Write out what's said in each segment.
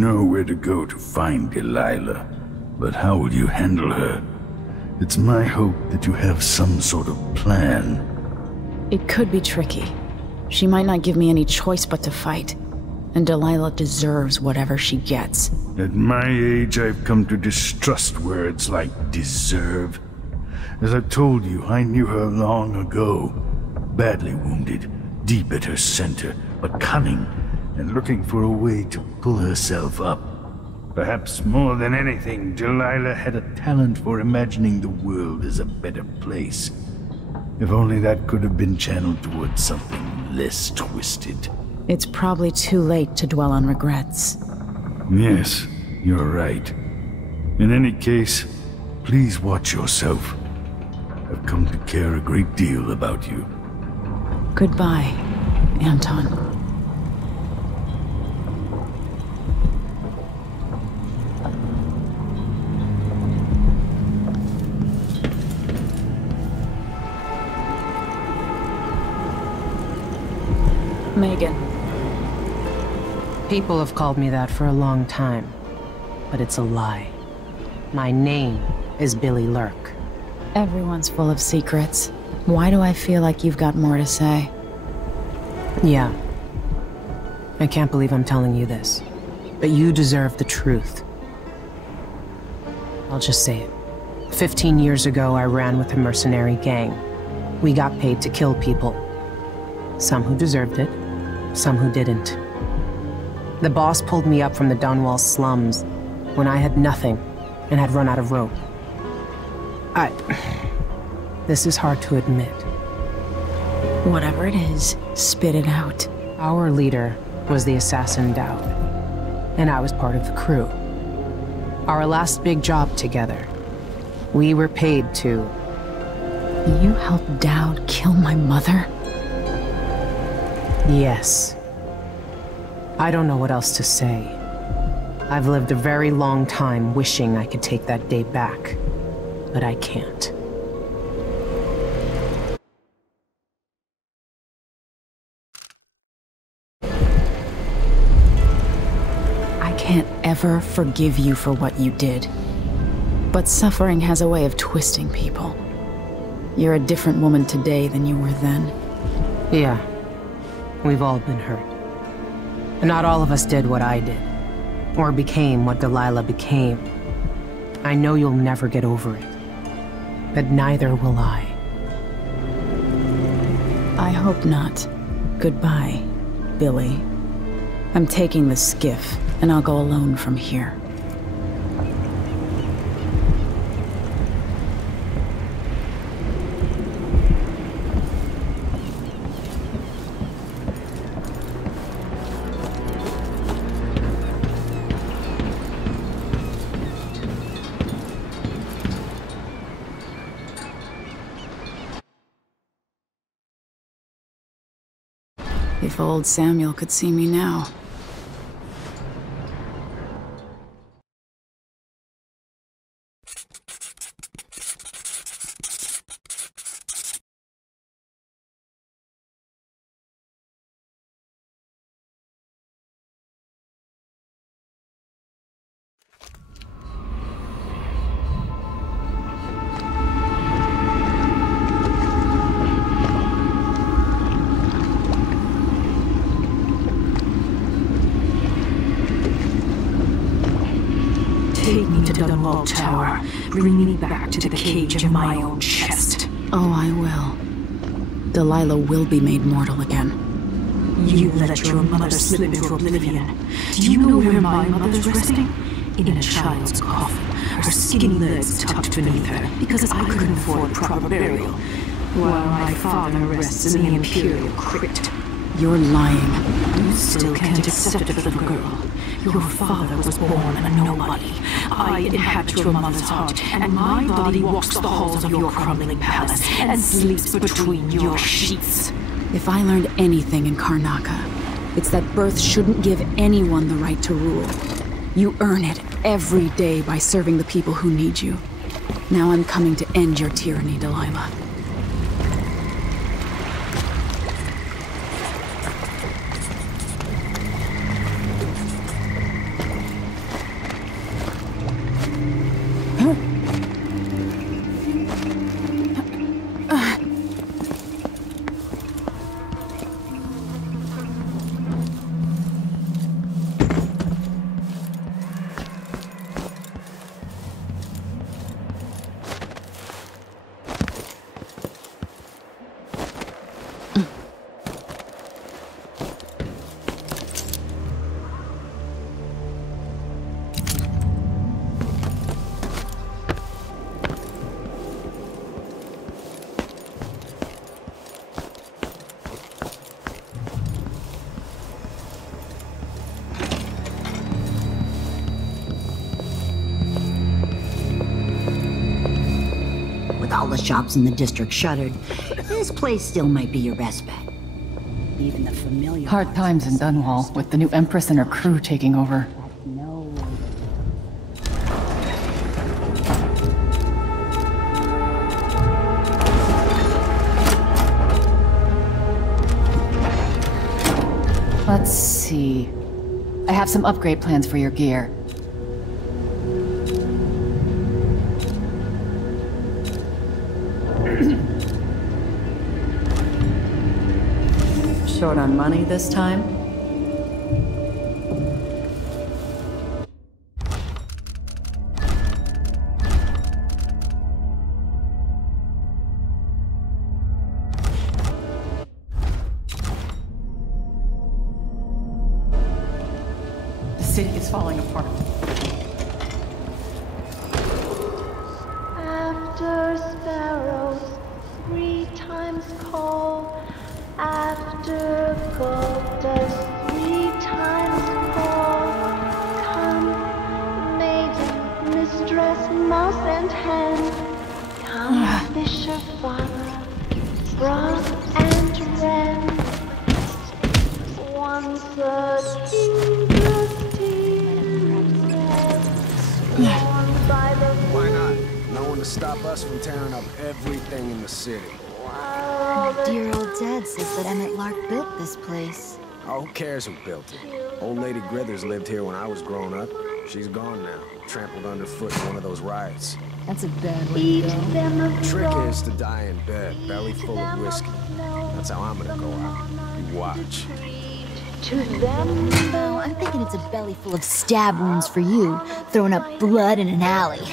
know where to go to find Delilah, but how will you handle her? It's my hope that you have some sort of plan. It could be tricky. She might not give me any choice but to fight. And Delilah deserves whatever she gets. At my age, I've come to distrust words like deserve. As I've told you, I knew her long ago. Badly wounded, deep at her center, but cunning, and looking for a way to pull herself up. Perhaps more than anything, Delilah had a talent for imagining the world as a better place. If only that could have been channeled towards something less twisted. It's probably too late to dwell on regrets. Yes, you're right. In any case, please watch yourself. I've come to care a great deal about you. Goodbye, Anton. Megan. People have called me that for a long time, but it's a lie. My name is Billy Lurk. Everyone's full of secrets. Why do I feel like you've got more to say? Yeah. I can't believe I'm telling you this, but you deserve the truth. I'll just say it. 15 years ago, I ran with a mercenary gang. We got paid to kill people. Some who deserved it, some who didn't. The boss pulled me up from the Dunwall slums when I had nothing and had run out of rope. This is hard to admit. Whatever it is, spit it out. Our leader was the assassin Dowd, and I was part of the crew. Our last big job together, we were paid to... You helped Dowd kill my mother? Yes. I don't know what else to say. I've lived a very long time wishing I could take that day back, but I can't. I can't ever forgive you for what you did. But suffering has a way of twisting people. You're a different woman today than you were then. Yeah. We've all been hurt. And not all of us did what I did, or became what Delilah became. I know you'll never get over it, but neither will I. I hope not. Goodbye, Billy. I'm taking the skiff, and I'll go alone from here. If old Samuel could see me now. Take me to Dunwall Tower. Bring me back to the cage of my own chest. Oh, I will. Delilah will be made mortal again. You let your mother slip into oblivion. Do you know where my mother's resting? In a child's coffin, her skinny legs tucked beneath her, because I couldn't afford proper burial, while my father rests in the Imperial crypt. You're lying. You still can't accept it, little girl. Your father was born a nobody. I inhabit your mother's heart, and my body walks the halls of your crumbling palace and sleeps between your sheets. If I learned anything in Karnaca, it's that birth shouldn't give anyone the right to rule. You earn it every day by serving the people who need you. Now I'm coming to end your tyranny, Delilah. all the shops in the district shuttered, this place still might be your best bet. Even the familiar... Hard times in Dunwall, with the new Empress and her crew taking over. Let's see. I have some upgrade plans for your gear. Short on money this time? The city is falling apart. After sparrows 3 times call, after gold dust 3 times fall. Come, maiden, mistress, mouse and hen. Come, fisher, farmer, frog and wren. Once a king Why not? No one to stop us from tearing up everything in the city. My dear old dad says that Emmett Lark built this place. Oh, who cares who built it? Old Lady Grithers lived here when I was growing up. She's gone now, trampled underfoot in one of those riots. That's a bad way to go. Trick is to die in bed, belly full of whiskey. That's how I'm gonna go out. You watch. No, I'm thinking it's a belly full of stab wounds for you, throwing up blood in an alley.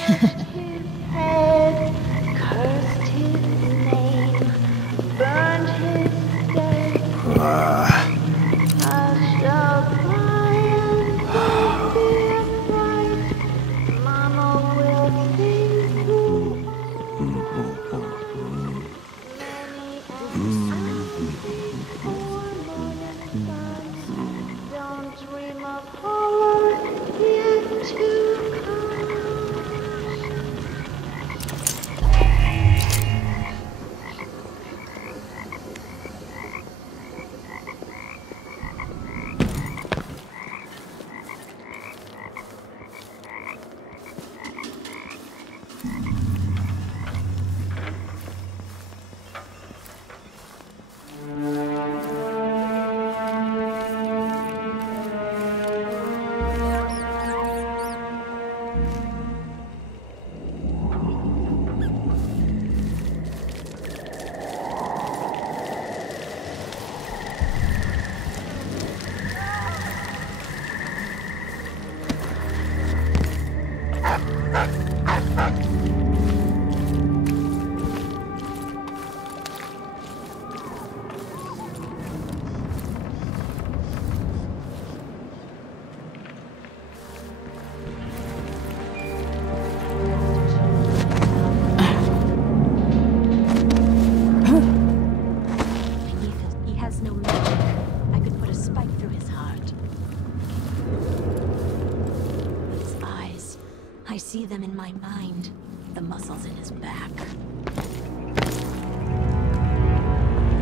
See them in my mind, the muscles in his back.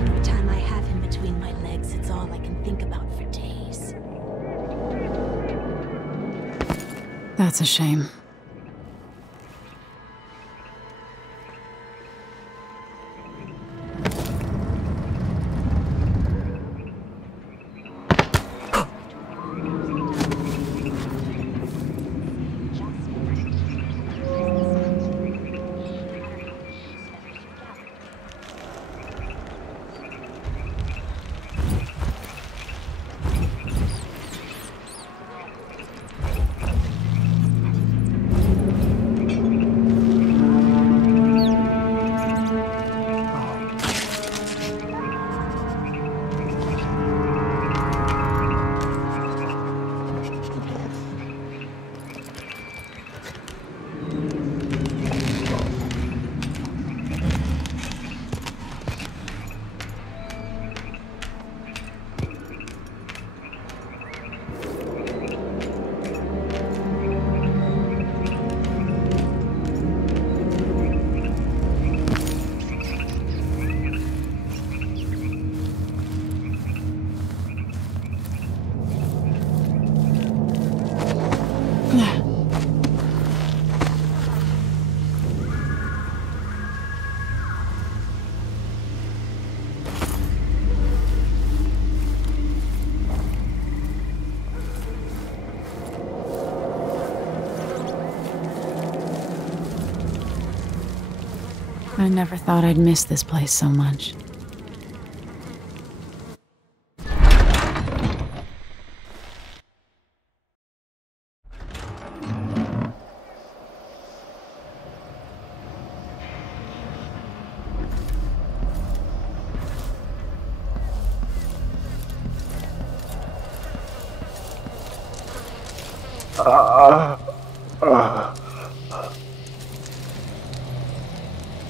Every time I have him between my legs, it's all I can think about for days. That's a shame. I never thought I'd miss this place so much.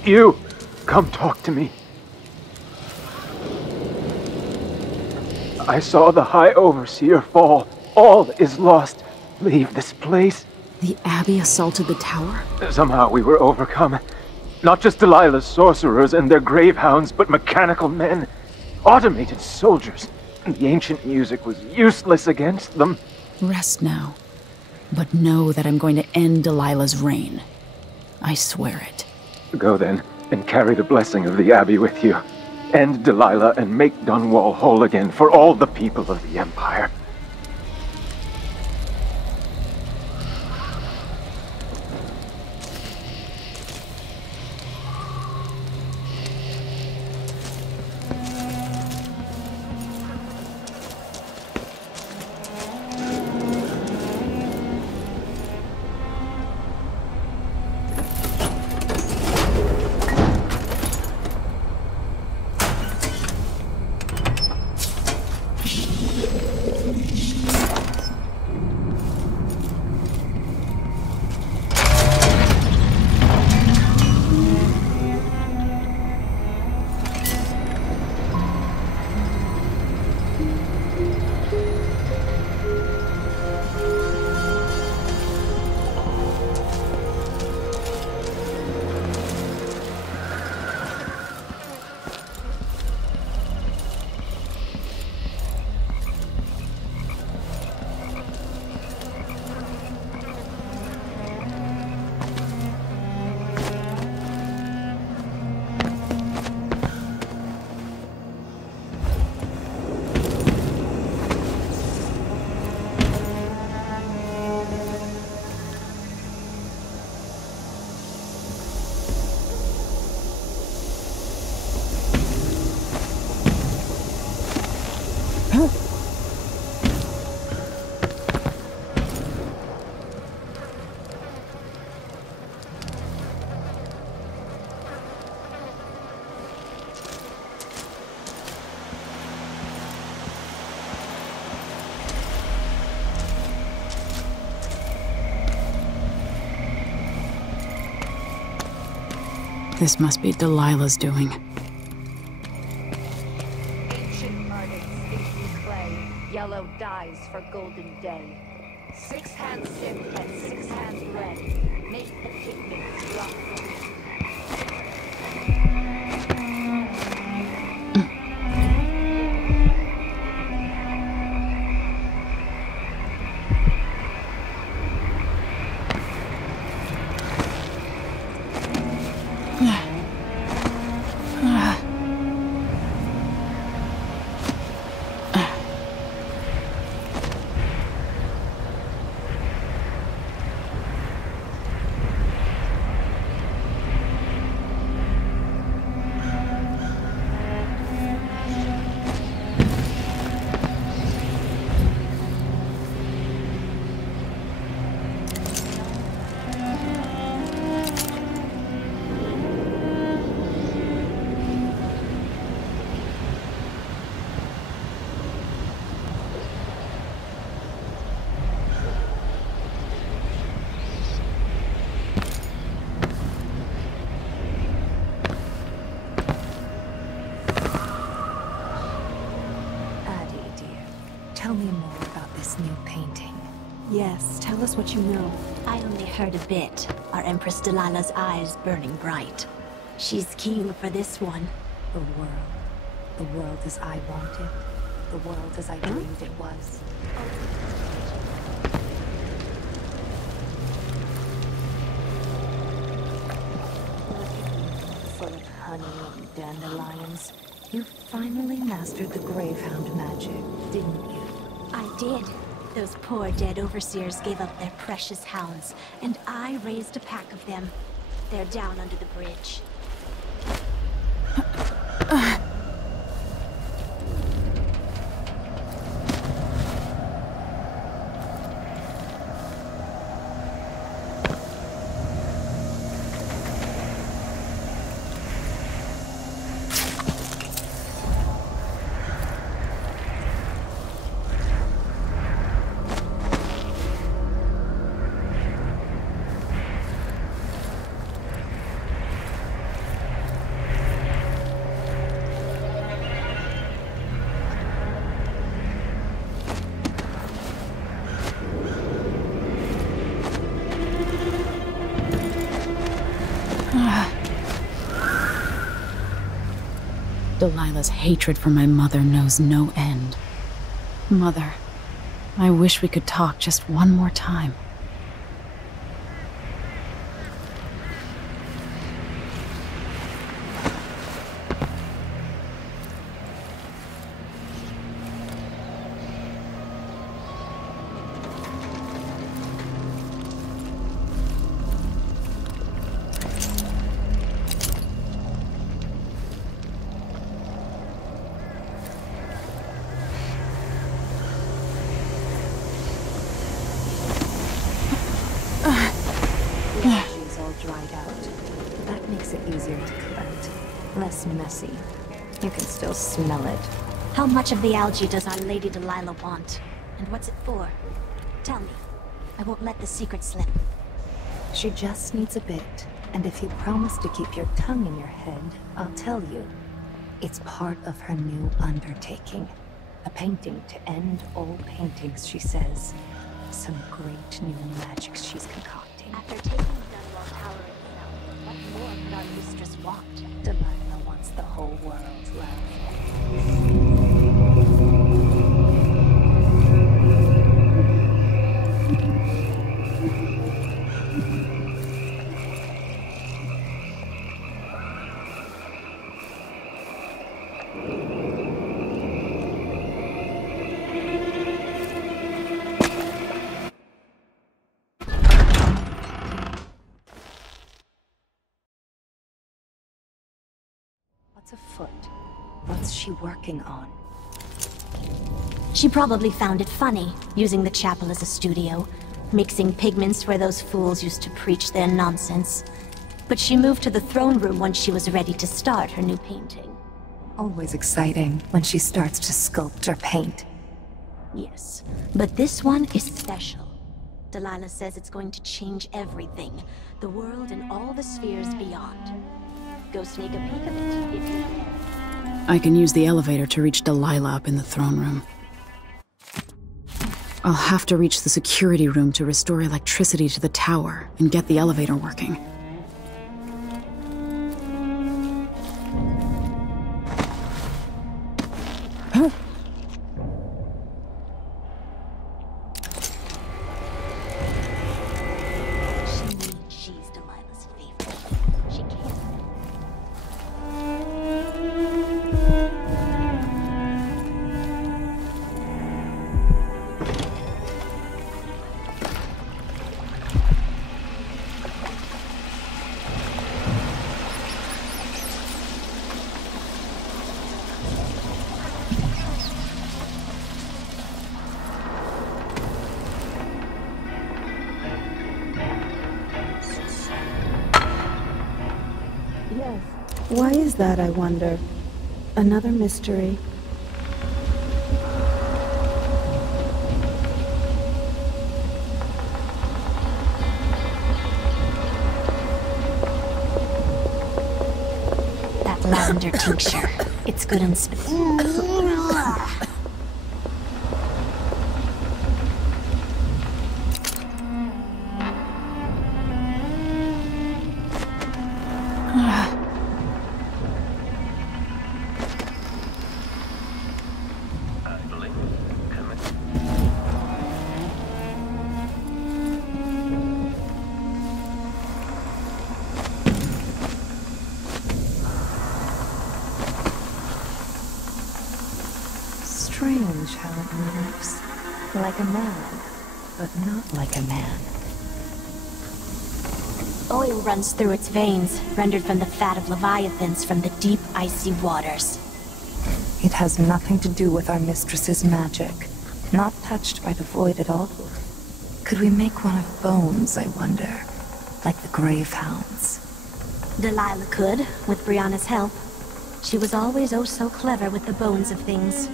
You! Come talk to me. I saw the High Overseer fall. All is lost. Leave this place. The abbey assaulted the tower? Somehow we were overcome. Not just Delilah's sorcerers and their gravehounds, but mechanical men. Automated soldiers. The ancient music was useless against them. Rest now. But know that I'm going to end Delilah's reign. I swear it. Go then, and carry the blessing of the abbey with you. End Delilah and make Dunwall whole again for all the people of the Empire. This must be Delilah's doing. Ancient ardents in clay, yellow dyes for golden day. 6 hands sin and 6 hands red, make the pigment drop. Tell me more about this new painting. Yes, tell us what you know. I only heard a bit. Our Empress Delilah's eyes burning bright. She's keen for this one. The world. The world as I want it. The world as I dreamed it was. Full of honey and dandelions. You finally mastered the Gravehound magic, didn't you? I did. Those poor dead overseers gave up their precious hounds, and I raised a pack of them. They're down under the bridge. Delilah's hatred for my mother knows no end. Mother, I wish we could talk just one more time. Messy. You can still smell it. How much of the algae does our Lady Delilah want? And what's it for? Tell me. I won't let the secret slip. She just needs a bit. And if you promise to keep your tongue in your head, I'll tell you. It's part of her new undertaking. A painting to end all paintings, she says. Some great new magics she's concocting. After taking Dunwall Tower itself, what more could our mistress want? Delilah wants the whole world's love. What's afoot? What's she working on? She probably found it funny, using the chapel as a studio, mixing pigments where those fools used to preach their nonsense. But she moved to the throne room once she was ready to start her new painting. Always exciting when she starts to sculpt or paint. Yes, but this one is special. Delilah says it's going to change everything, the world and all the spheres beyond. Go sneak a peek of it, if you dare. I can use the elevator to reach Delilah up in the throne room. I'll have to reach the security room to restore electricity to the tower and get the elevator working. Why is that, I wonder? Another mystery. That lavender tincture. It's good and Strange how it moves. Like a man, but not like a man. Oil runs through its veins, rendered from the fat of leviathans from the deep, icy waters. It has nothing to do with our mistress's magic. Not touched by the void at all. Could we make one of bones, I wonder? Like the grave hounds. Delilah could, with Brianna's help. She was always oh so clever with the bones of things.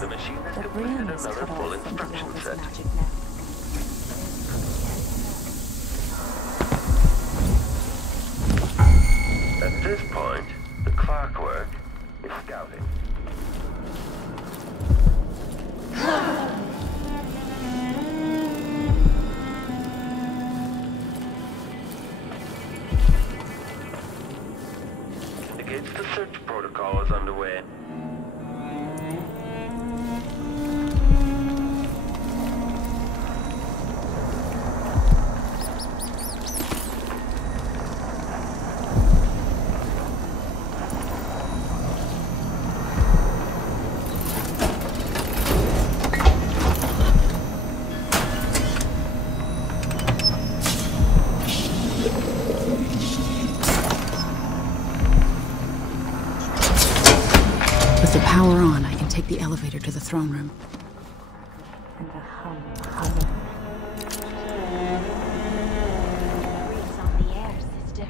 The machine has completed another full instruction set. At this point, the clockwork is scouting. Indicates the search protocol is underway. With the power on, I can take the elevator to the throne room. And a hum. Breeze on the air, sister.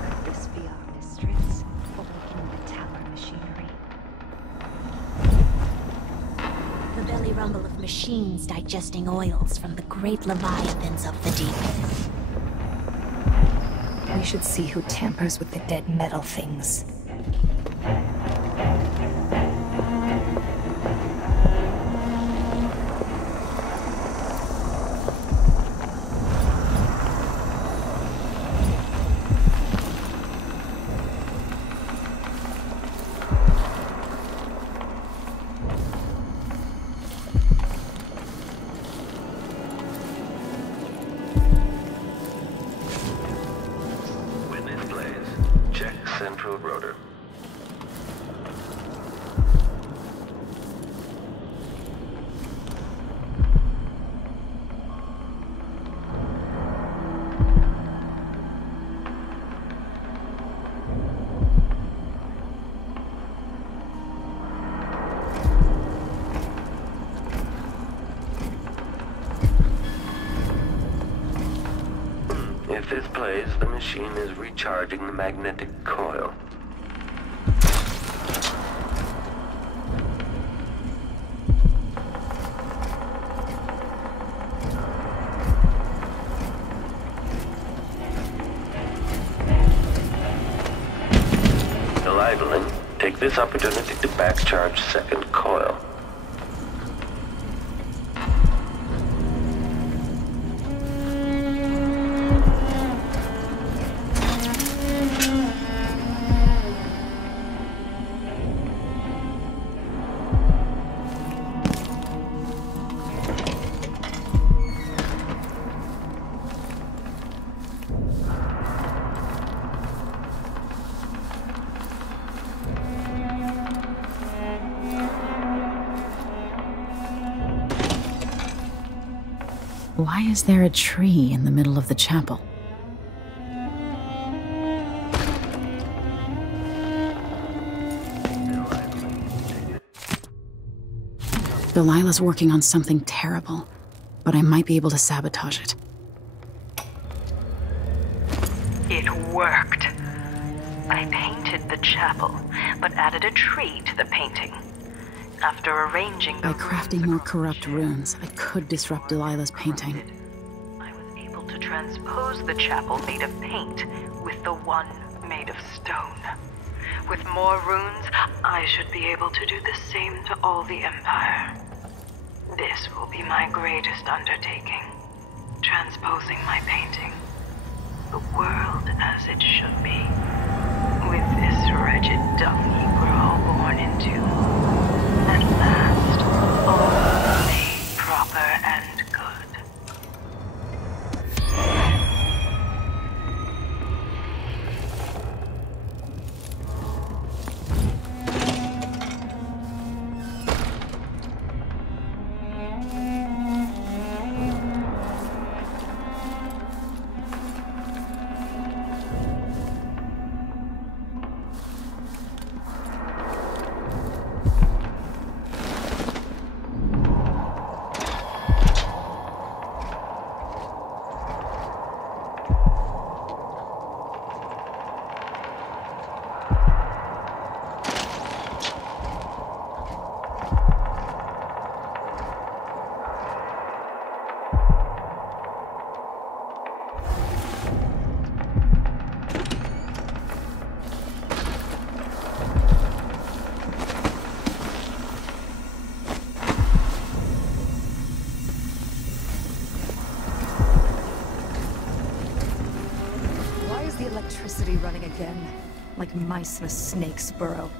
Could this be our mistress, awakening the tower machinery? The belly rumble of machines digesting oils from the great leviathans of the deep. We should see who tampers with the dead metal things. Central rotor. If this plays, the machine is recharging the magnetic coil. Delilah, take this opportunity to back-charge second coil. Why is there a tree in the middle of the chapel? Delilah's working on something terrible, but I might be able to sabotage it. It worked. I painted the chapel, but added a tree to the painting. After arranging the By crafting more corrupt runes, I could disrupt Delilah's painting. I was able to transpose the chapel made of paint with the one made of stone. With more runes, I should be able to do the same to all the Empire. This will be my greatest undertaking, transposing my painting. The world as it should be, with this wretched dung heap we're all born into. At last, all made proper and good. Electricity running again, like mice in a snake's burrow.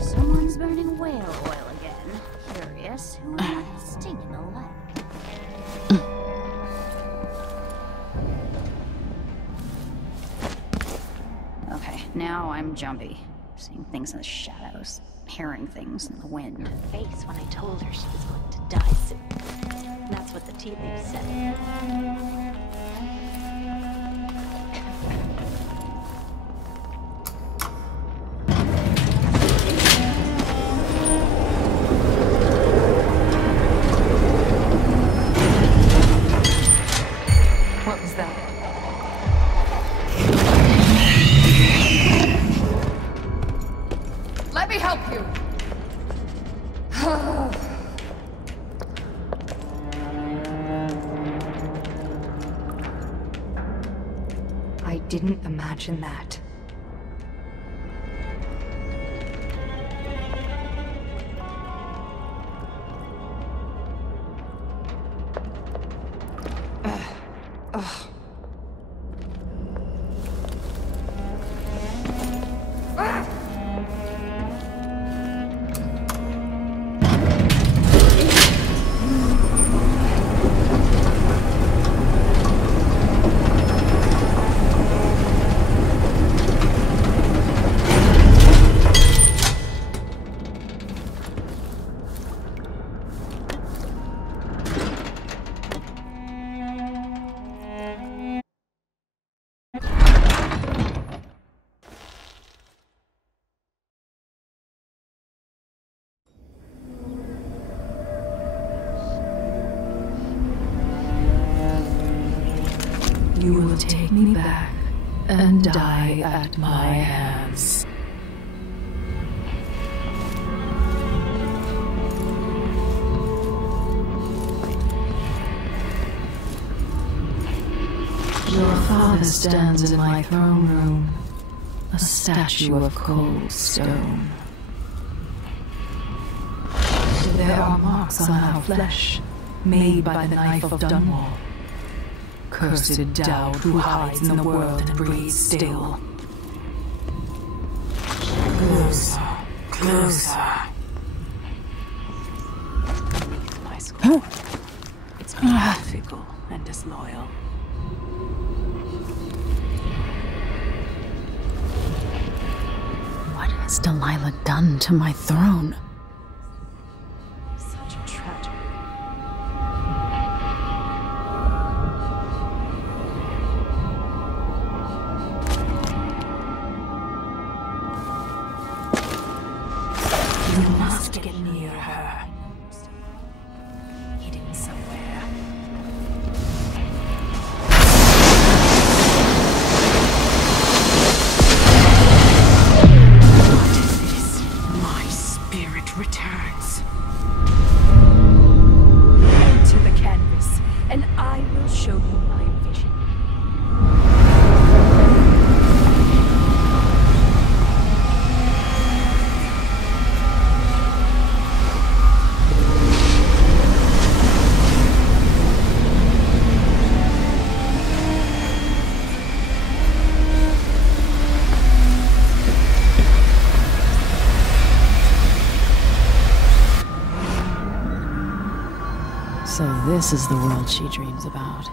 Someone's burning whale oil again. Curious who might be stinging the light. Okay, now I'm jumpy. Seeing things in the shadows, hearing things in the wind. Her face when I told her she was going to die soon. That's what the tea leaves said. What was that? Let me help you! I didn't imagine that. Ugh. You will take me back and die at my hands. Your father stands in my throne room, a statue of cold stone. There are marks on our flesh, made by the knife of Dunwall. Cursed doubt who hides in the world and breathes still. Closer, closer. My squad. It's been fickle and disloyal. What has Delilah done to my throne? Such a tragedy. You must get near her. Hidden somewhere. What is this? My spirit returns. this is the world she dreams about.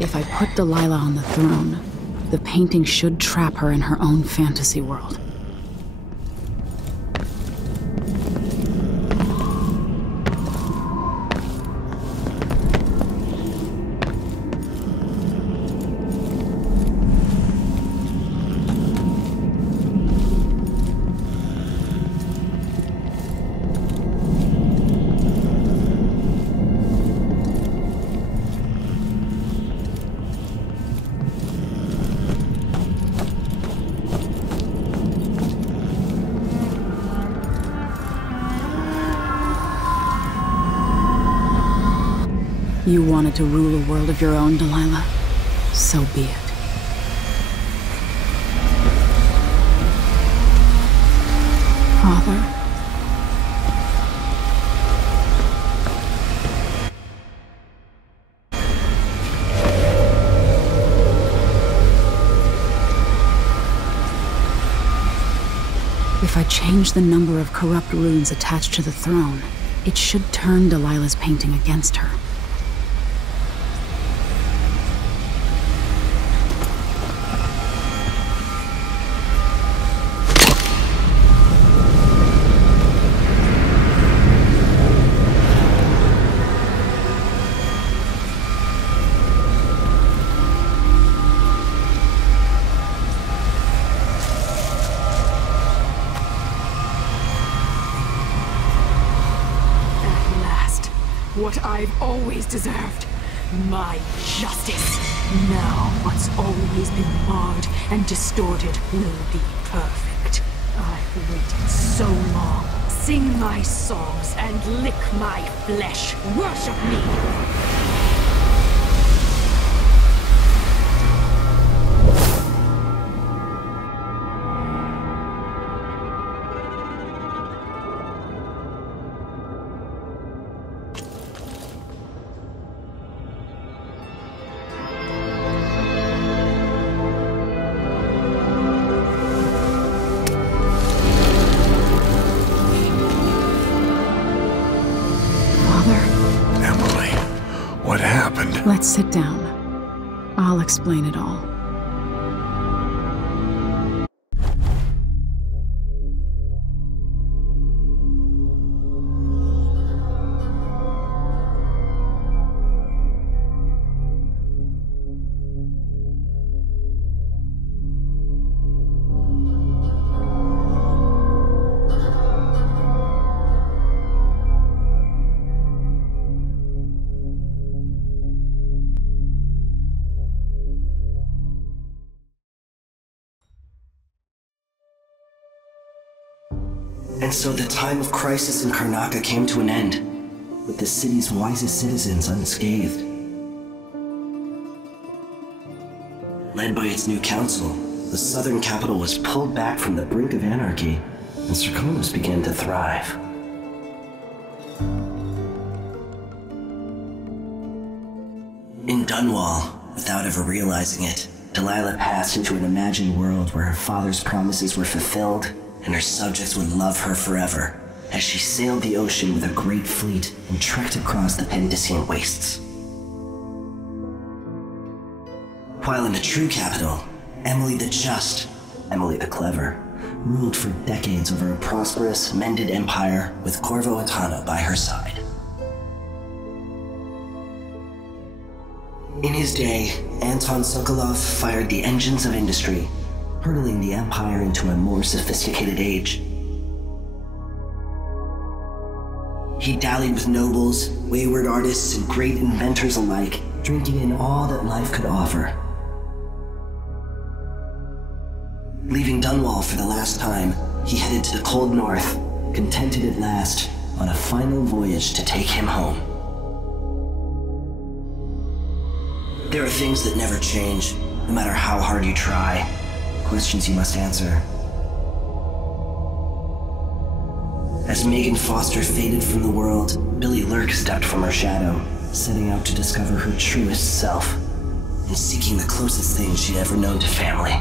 If I put Delilah on the throne, the painting should trap her in her own fantasy world. You wanted to rule a world of your own, Delilah. So be it. Father? If I change the number of corrupt runes attached to the throne, it should turn Delilah's painting against her. What I've always deserved. My justice. Now what's always been marred and distorted will be perfect. I've waited so long. Sing my songs and lick my flesh. Worship me! Let's sit down. I'll explain it all. And so the time of crisis in Karnaca came to an end, with the city's wisest citizens unscathed. Led by its new council, the southern capital was pulled back from the brink of anarchy, and Serkonos began to thrive. In Dunwall, without ever realizing it, Delilah passed into an imagined world where her father's promises were fulfilled and her subjects would love her forever, as she sailed the ocean with a great fleet and trekked across the Pendician wastes. While in the true capital, Emily the Just, Emily the Clever, ruled for decades over a prosperous, mended empire with Corvo Atano by her side. In his day, Anton Sokolov fired the engines of industry, hurtling the Empire into a more sophisticated age. He dallied with nobles, wayward artists, and great inventors alike, drinking in all that life could offer. Leaving Dunwall for the last time, he headed to the cold north, contented at last, on a final voyage to take him home. There are things that never change, no matter how hard you try. Questions you must answer. As Megan Foster faded from the world, Billy Lurk stepped from her shadow, setting out to discover her truest self, and seeking the closest thing she'd ever known to family.